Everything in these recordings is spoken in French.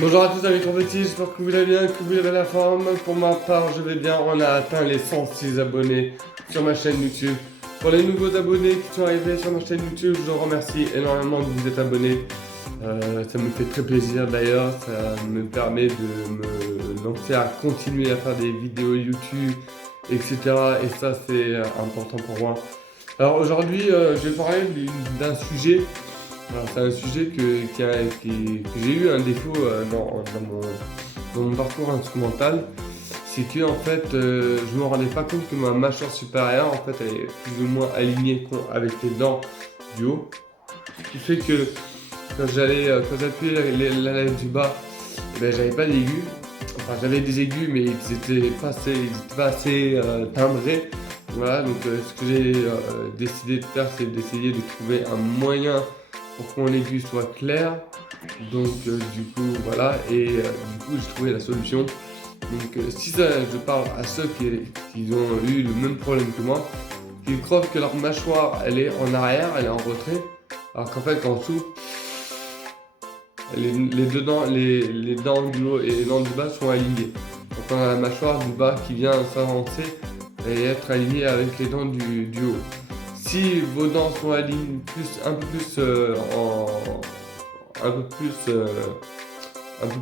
Bonjour à tous amis trompettistes, j'espère que vous allez bien, que vous avez la forme. Pour ma part, je vais bien. On a atteint les 106 abonnés sur ma chaîne YouTube. Pour les nouveaux abonnés qui sont arrivés sur ma chaîne YouTube, je vous remercie énormément de vous être abonnés. Ça me fait très plaisir d'ailleurs, ça me permet de me lancer à continuer à faire des vidéos YouTube, etc. Et ça c'est important pour moi. Alors aujourd'hui, je vais parler d'un sujet. C'est un sujet que j'ai eu un défaut dans mon parcours instrumental. C'est que en fait, je me rendais pas compte que ma mâchoire supérieure, en fait, elle est plus ou moins alignée avec les dents du haut. Ce qui fait que quand j'appuyais la lèvre du bas, eh ben, j'avais pas d'aigus. Enfin, j'avais des aigus, mais ils étaient pas assez timbrés. Voilà, donc ce que j'ai décidé de faire, c'est d'essayer de trouver un moyen pour que mon aigu soit clair. Donc du coup voilà, et du coup j'ai trouvé la solution. Donc si ça, je parle à ceux qui ont eu le même problème que moi, qui croient que leur mâchoire elle est en arrière, elle est en retrait, alors qu'en fait en dessous, les dents du haut et les dents du bas sont alignées. Donc on a la mâchoire du bas qui vient s'avancer et être alignée avec les dents du haut. Si vos dents sont alignées un peu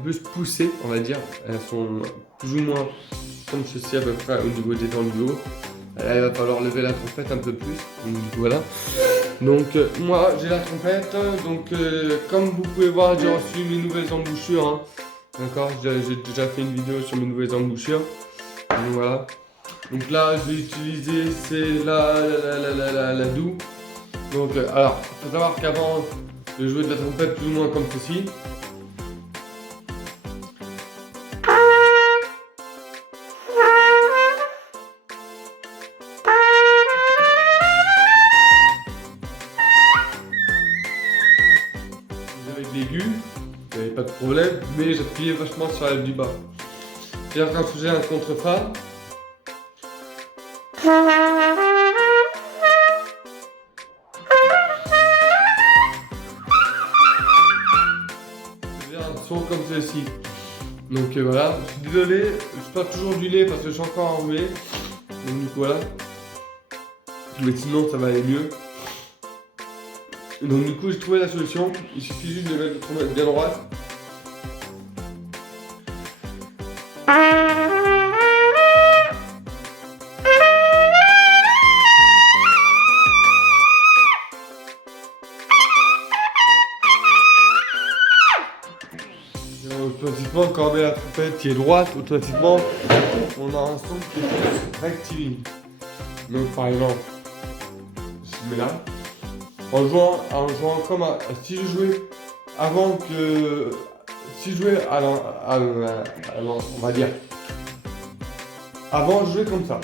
plus poussées, on va dire, elles sont plus ou moins comme ceci à peu près au niveau des dents du haut. Là, il va falloir lever la trompette un peu plus. Donc, du coup, voilà. Donc moi j'ai la trompette. Donc comme vous pouvez voir, j'ai reçu mes nouvelles embouchures. Hein. D'accord, j'ai déjà fait une vidéo sur mes nouvelles embouchures. Donc voilà. Donc là, je vais utiliser, c'est la doux. Donc, alors, il faut savoir qu'avant, je jouais de la trompette plus ou moins comme ceci. J'avais de l'aigu, il n'y avait pas de problème, mais j'appuyais vachement sur la lèvre du bas. C'est-à-dire quand je faisais un contre-fa, je faisais un son comme ceci. Donc voilà, je suis désolé, je perds toujours du nez parce que je suis encore enroué. Donc du coup voilà. Mais sinon ça va aller mieux. Donc du coup j'ai trouvé la solution. Il suffit juste de mettre la trompette bien droite. Automatiquement quand on met la trompette qui est droite, automatiquement on a un son qui est rectiligne. Donc par exemple, je mets là. En jouant comme si je jouais avant que. Si je jouais on va dire. Avant je jouais comme ça.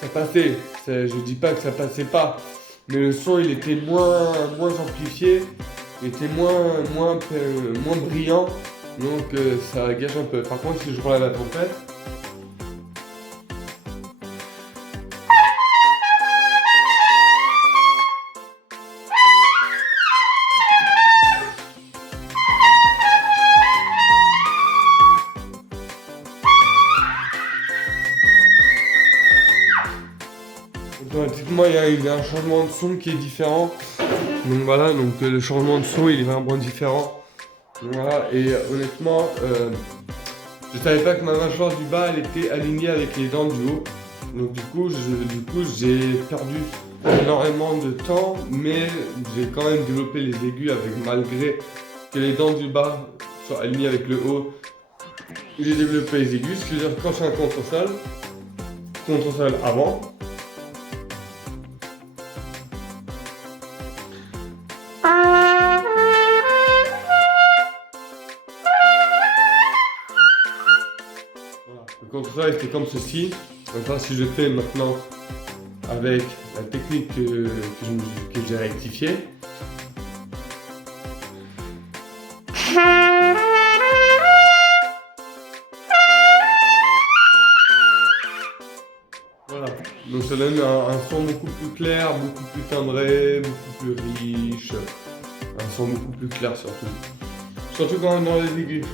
Ça passait, je dis pas que ça passait pas, mais le son il était moins amplifié, il était moins brillant, donc ça gâche un peu. Par contre si je relève la trompette, automatiquement il y a un changement de son qui est différent. Donc voilà, donc le changement de son il est vraiment différent. Donc voilà, et honnêtement, je savais pas que ma mâchoire du bas elle était alignée avec les dents du haut. Donc du coup j'ai perdu énormément de temps, mais j'ai quand même développé les aigus malgré que les dents du bas soient alignées avec le haut. J'ai développé les aigus, ce qui veut dire que quand je fais un contre-sol avant. Le contre-sol était comme ceci. Enfin, si je fais maintenant avec la technique que j'ai rectifiée. Voilà. Donc ça donne un son beaucoup plus clair, beaucoup plus timbré, beaucoup plus riche. Un son beaucoup plus clair surtout. Surtout quand on est dans les aigus.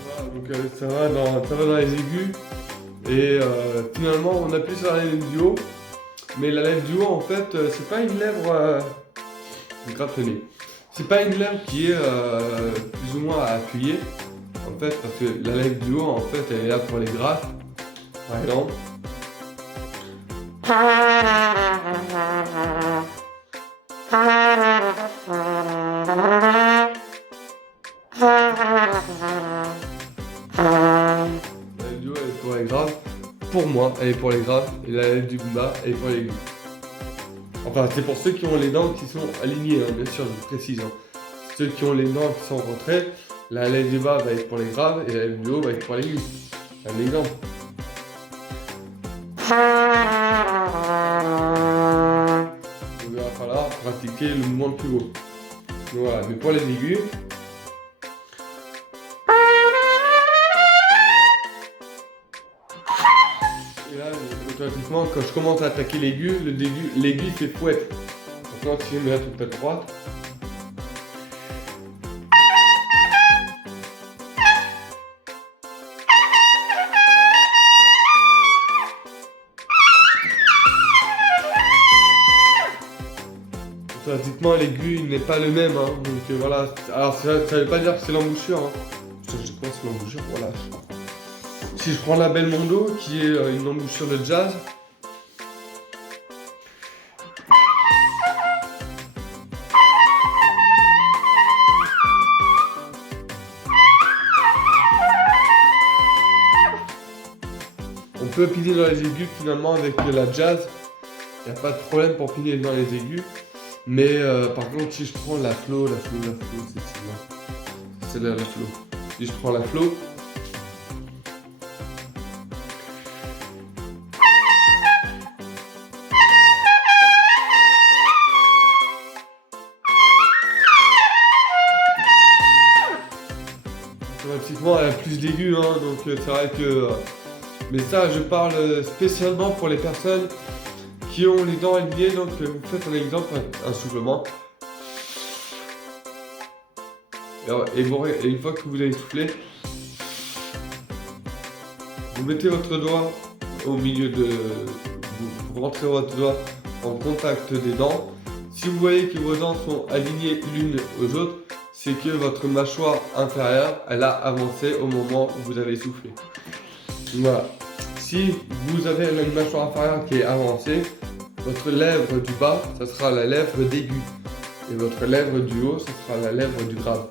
Voilà, donc ça va dans les aigus. Et finalement on appuie sur la lèvre du haut. Mais la lèvre du haut en fait c'est pas une lèvre grattonnée. C'est pas une lèvre qui est plus ou moins à appuyer. En fait parce que la lèvre du haut en fait elle est là pour les grattes. Par exemple. La lèvre du haut elle est pour les graves. Pour moi elle est pour les graves. Et la lèvre du bas elle est pour les aigus. Enfin c'est pour ceux qui ont les dents qui sont alignées, hein, bien sûr je précise. Hein. Ceux qui ont les dents qui sont rentrées, la lèvre du bas va être pour les graves et la lèvre du haut va être pour les aigus. Un exemple. Il va falloir pratiquer le mouvement le plus haut. Donc voilà, mais pour les aigus. Et là, automatiquement, quand je commence à attaquer l'aigu, l'aigu fait fouette. Maintenant, si je mets la trompette droite. Automatiquement l'aigu n'est pas le même, hein. Donc voilà, alors ça veut pas dire que c'est l'embouchure, hein. Je pense que l'embouchure, voilà. Si je prends la Belmondo, qui est une embouchure de jazz, on peut piner dans les aigus finalement avec la jazz, il n'y a pas de problème pour piner dans les aigus. Mais par contre, si je prends la flow, c'est celle-là. C'est la flow. Si je prends la flow, automatiquement elle a plus d'aigus, hein, donc c'est vrai que. Mais ça, je parle spécialement pour les personnes qui ont les dents alignées, donc vous faites un exemple, un soufflement. Et une fois que vous avez soufflé, vous mettez votre doigt au milieu de... Vous rentrez votre doigt en contact des dents. Si vous voyez que vos dents sont alignées l'une aux autres, c'est que votre mâchoire inférieure, elle a avancé au moment où vous avez soufflé. Voilà. Si vous avez une mâchoire inférieure qui est avancée, votre lèvre du bas, ça sera la lèvre d'aigu. Et votre lèvre du haut, ça sera la lèvre du grave.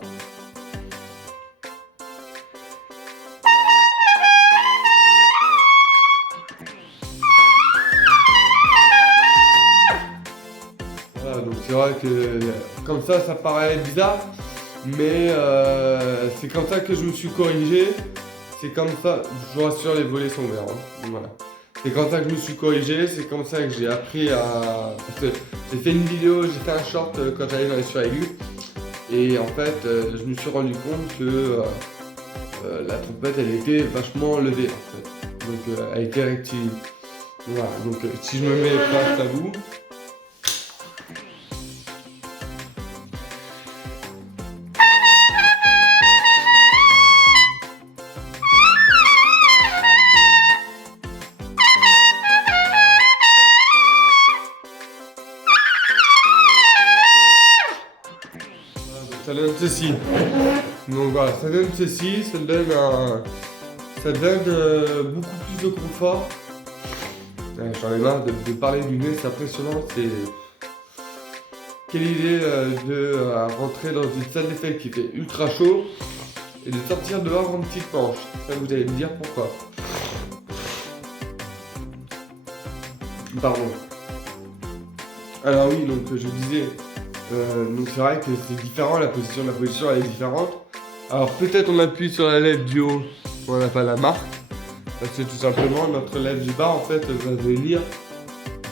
Voilà, donc c'est vrai que comme ça paraît bizarre, mais c'est comme ça que je me suis corrigé. C'est comme ça, je vous rassure, les volets sont verts. Hein. Voilà. C'est comme ça que je me suis corrigé, c'est comme ça que j'ai appris à... Parce que j'ai fait une vidéo, j'ai fait un short quand j'allais dans les sur aigus. Et en fait, je me suis rendu compte que la trompette, elle était vachement levée en fait. Donc elle était rectiligne. Voilà, donc si je me mets face à vous... Ça donne ceci. Donc voilà, ça donne ceci, ça donne beaucoup plus de confort. J'en ai marre de parler du nez, c'est impressionnant. C'est quelle idée de rentrer dans une salle d'effet qui fait ultra chaud et de sortir dehors en petite manche. Ça, vous allez me dire pourquoi. Pardon. Alors oui, donc je disais. Donc c'est vrai que c'est différent, la position elle est différente. Alors peut-être on appuie sur la lèvre du haut, on n'a pas la marque. Parce que tout simplement notre lèvre du bas en fait va venir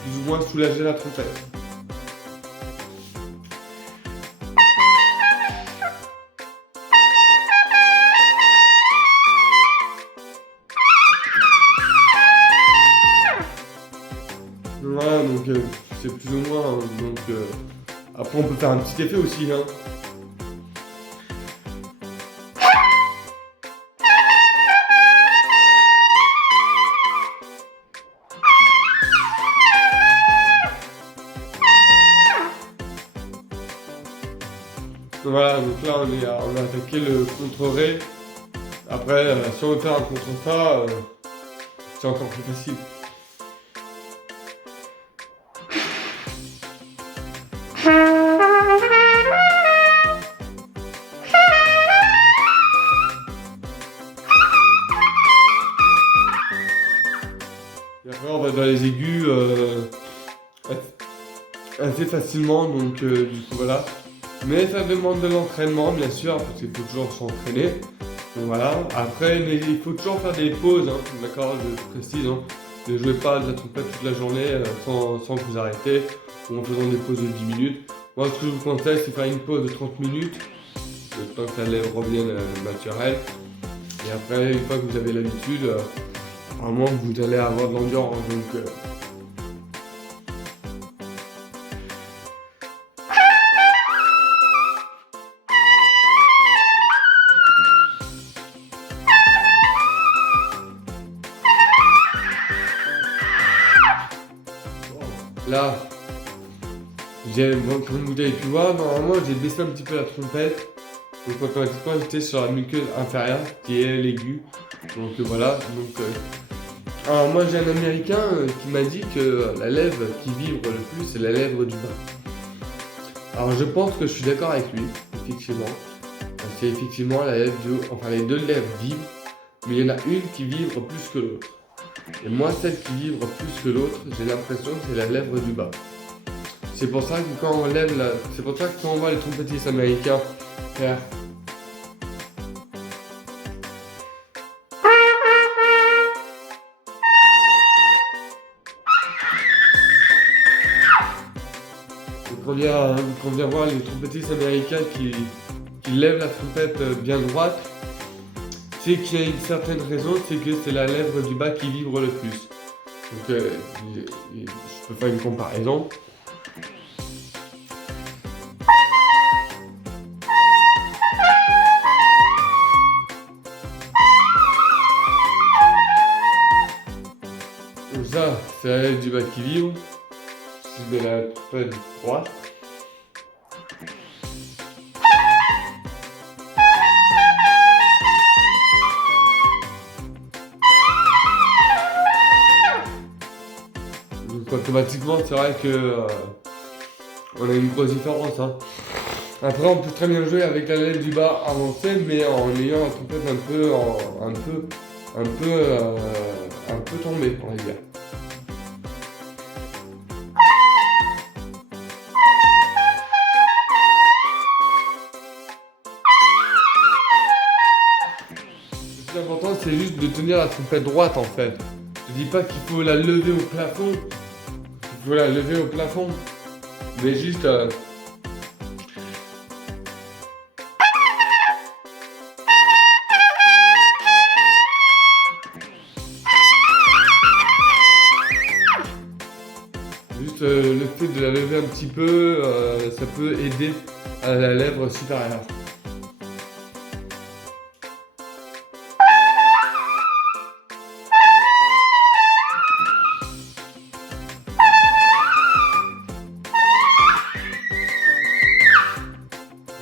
plus ou moins soulager la trompette. Voilà, donc c'est plus ou moins. Après, on peut faire un petit effet aussi. Hein. Voilà, donc là on a attaqué le contre-ré. Après, si on veut faire un contre-fa, c'est encore plus facile. Et après, on va dans les aigus assez facilement, donc du coup voilà. Mais ça demande de l'entraînement, bien sûr, parce qu'il faut toujours s'entraîner. Donc voilà. Après, il faut toujours faire des pauses, hein, d'accord, je précise. Hein. Ne jouez pas de la trompette toute la journée sans vous arrêter, ou en faisant des pauses de 10 minutes. Moi, ce que je vous conseille, c'est faire une pause de 30 minutes, le temps que la lèvre revienne naturelle. Et après, une fois que vous avez l'habitude, vraiment, vous allez avoir de l'endurance. Donc, là, comme vous avez pu voir, normalement j'ai baissé un petit peu la trompette. Donc automatiquement j'étais sur la muqueuse inférieure qui est l'aigu. Donc voilà. Alors moi j'ai un américain qui m'a dit que la lèvre qui vibre le plus c'est la lèvre du bas. Alors je pense que je suis d'accord avec lui, effectivement. Parce qu'effectivement les deux lèvres vibrent, mais il y en a une qui vibre plus que l'autre. Et moi, celle qui vibre plus que l'autre, j'ai l'impression que c'est la lèvre du bas. C'est pour ça que quand on c'est pour ça que quand on voit les trompettistes américains faire quand on vient voir les trompettistes américains qui lèvent la trompette bien droite, c'est qu'il y a une certaine raison, c'est que c'est la lèvre du bas qui vibre le plus. Donc je peux faire une comparaison. Donc ça, c'est la lèvre du bas qui vibre. Je mets la trompette droite. Donc automatiquement, c'est vrai que on a une grosse différence. Hein. Après, on peut très bien jouer avec la lèvre du bas avancée, mais en ayant la trompette un peu tombée, on va dire. Le plus important, c'est juste de tenir la trompette droite en fait. Je dis pas qu'il faut la lever au plafond. Il faut la lever au plafond. Mais juste. Le fait de la lever un petit peu, ça peut aider à la lèvre supérieure.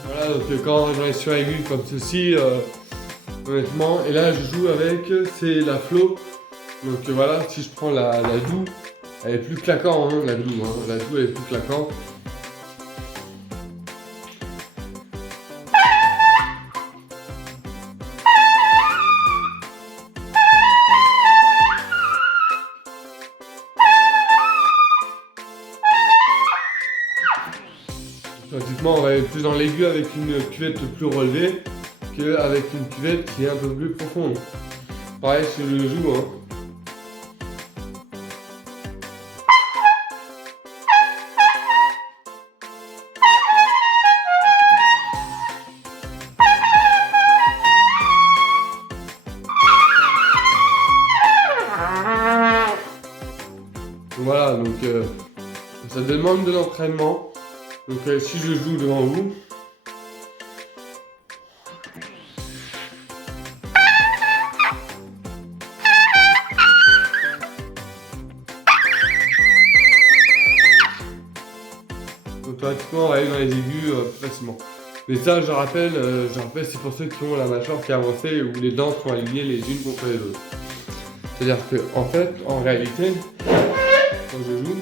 Voilà, donc quand on est sur aiguë comme ceci, honnêtement, et là je joue avec, c'est la flow. Donc voilà, si je prends la doux, elle est plus claquante, hein, la doux, hein. La doux elle est plus claquante. Pratiquement, on va aller plus dans l'aigu avec une cuvette plus relevée qu'avec une cuvette qui est un peu plus profonde. Pareil si je le joue. Hein. voilà, donc ça demande de l'entraînement. Donc si je joue devant vous, automatiquement on va aller dans les aigus plus facilement. Mais ça, je rappelle, c'est pour ceux qui ont la mâchoire qui est avancée où les dents sont alignées les unes contre les autres. C'est-à-dire que, en fait, en réalité, quand je joue,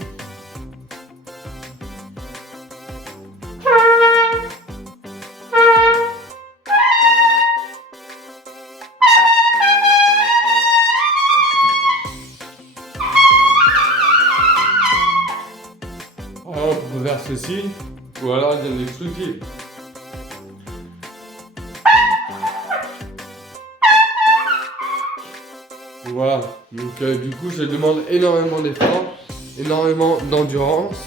alors on peut faire ceci, ou alors il y a des trucs qui... Voilà, donc du coup ça demande énormément d'efforts, énormément d'endurance,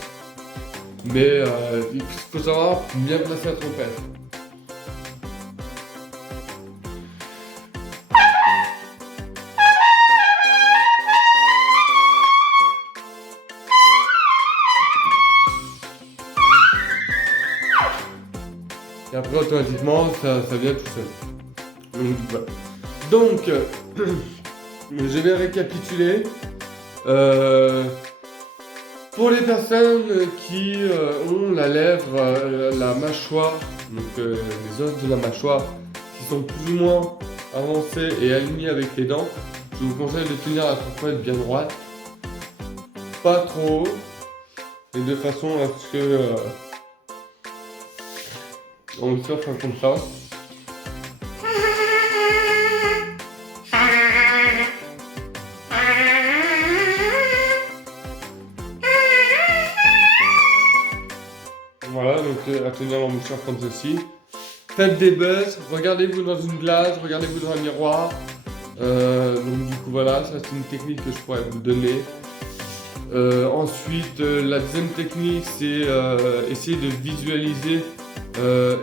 mais il faut savoir bien placer la trompette. Et après automatiquement ça vient tout seul. Donc voilà. Donc je vais récapituler. Pour les personnes qui ont la lèvre, la mâchoire, donc les os de la mâchoire qui sont plus ou moins avancés et alignés avec les dents, je vous conseille de tenir la trompette bien droite, pas trop haut, et de façon à ce que on surfe comme ça. Voilà, donc à tenir en mouchoir comme ceci. Faites des buzz, regardez-vous dans une glace, regardez-vous dans un miroir. Donc du coup voilà, ça c'est une technique que je pourrais vous donner. Ensuite, la deuxième technique c'est essayer de visualiser,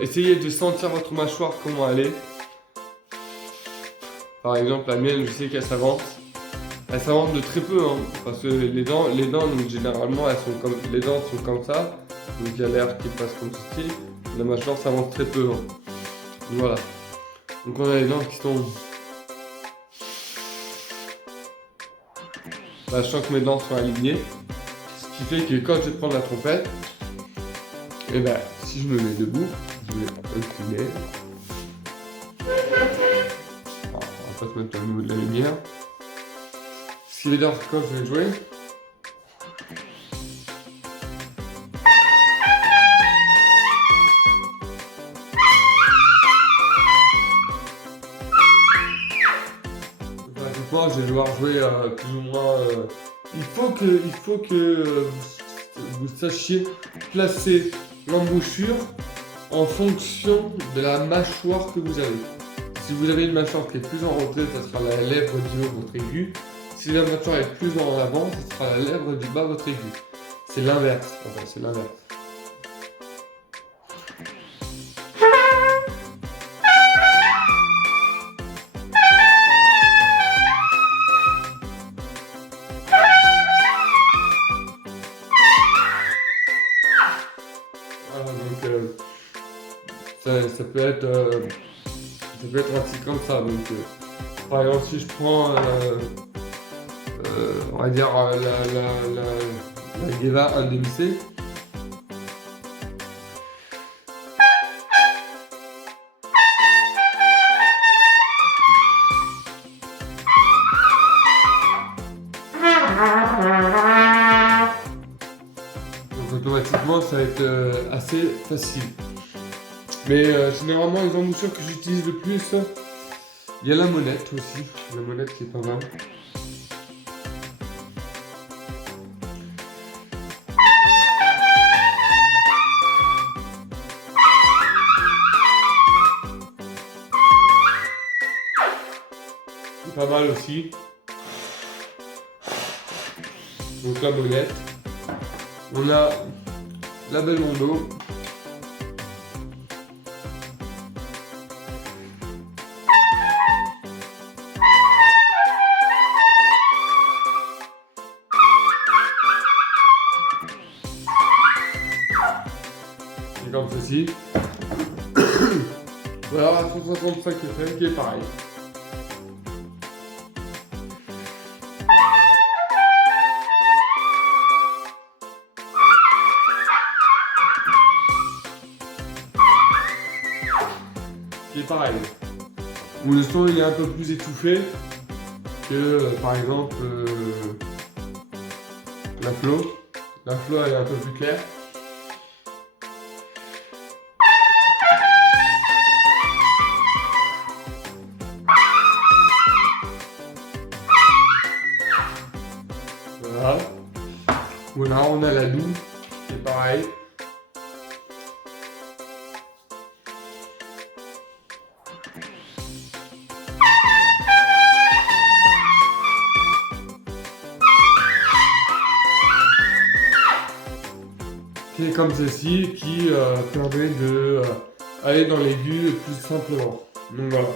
essayer de sentir votre mâchoire comment elle est. Par exemple la mienne, je sais qu'elle s'avance. Elle s'avance de très peu, hein, parce que les dents donc, généralement les dents sont comme ça. Donc il y a l'air qui passe comme ceci, la mâchoire s'avance très peu. Hein. Voilà. Donc on a les dents qui sont... Là, je sens que mes dents sont alignées. Ce qui fait que quand je vais prendre la trompette, et ben si je me mets debout, je vais incliner. Alors, on va pas se mettre au niveau de la lumière. Ce qui veut dire que quand je vais jouer, je vais devoir jouer plus ou moins. Il faut que vous sachiez placer l'embouchure en fonction de la mâchoire que vous avez. Si vous avez une mâchoire qui est plus en retrait, ça sera la lèvre du haut, votre aigu. Si la mâchoire est plus en avant, ça sera la lèvre du bas, votre aigu. C'est l'inverse. Enfin, c'est l'inverse. Ça peut être ainsi comme ça. Donc, par exemple, si je prends, on va dire la Geva 1 demi-C. Donc automatiquement, ça va être assez facile. Mais généralement, les embouchures que j'utilise le plus, il y a la monette aussi. La monette qui est pas mal. C'est pas mal aussi. Donc la monette. On a la Belmondo. aussi. Voilà, la 165 FM qui est pareil. Qui est pareil. Où le son il est un peu plus étouffé que par exemple la flow. La flow elle est un peu plus claire. Voilà. Voilà, on a la doux, qui est pareil. Qui est comme ceci, qui permet de aller dans l'aigu plus simplement. Donc voilà.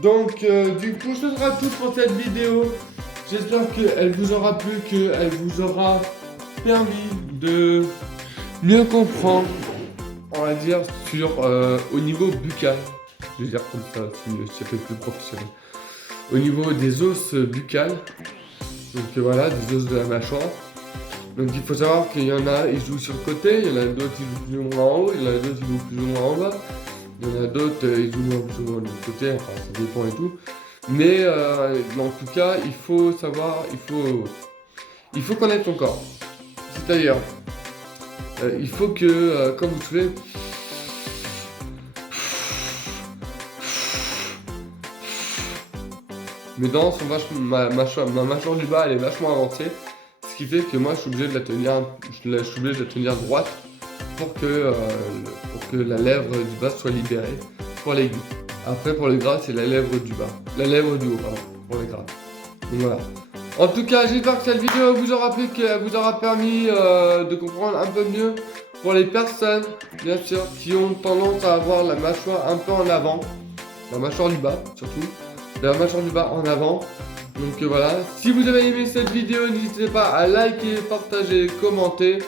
Donc du coup ce sera tout pour cette vidéo. J'espère qu'elle vous aura plu, qu'elle vous aura permis de mieux comprendre, on va dire, sur au niveau buccal. Je vais dire comme ça, c'est un peu plus professionnel. Au niveau des os buccales, donc voilà, des os de la mâchoire. Donc il faut savoir qu'il y en a, ils jouent sur le côté, il y en a d'autres qui jouent plus ou moins en haut, il y en a d'autres qui jouent plus ou moins en bas, il y en a d'autres ils jouent plus ou moins de l'autre côté, enfin ça dépend et tout. Mais en tout cas, il faut savoir, il faut connaître son corps. C'est-à-dire, il faut que, comme vous savez, mes dents sont vachement, ma mâchoire du bas elle est vachement avancée. Ce qui fait que moi je suis obligé de la tenir, droite pour que la lèvre du bas soit libérée pour l'aigu. Après pour les gras c'est la lèvre du bas. La lèvre du haut pardon, pour les gras. Donc voilà. En tout cas j'espère que cette vidéo vous aura plu, qu'elle vous aura permis de comprendre un peu mieux pour les personnes bien sûr qui ont tendance à avoir la mâchoire un peu en avant. La mâchoire du bas surtout. La mâchoire du bas en avant. Donc voilà, si vous avez aimé cette vidéo, n'hésitez pas à liker, partager, commenter,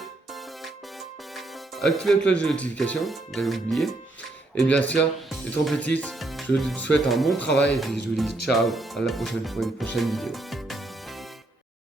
activer la cloche de notification, vous avez oublié. Et bien sûr, les trompettistes, je vous souhaite un bon travail et je vous dis ciao, à la prochaine pour une prochaine vidéo.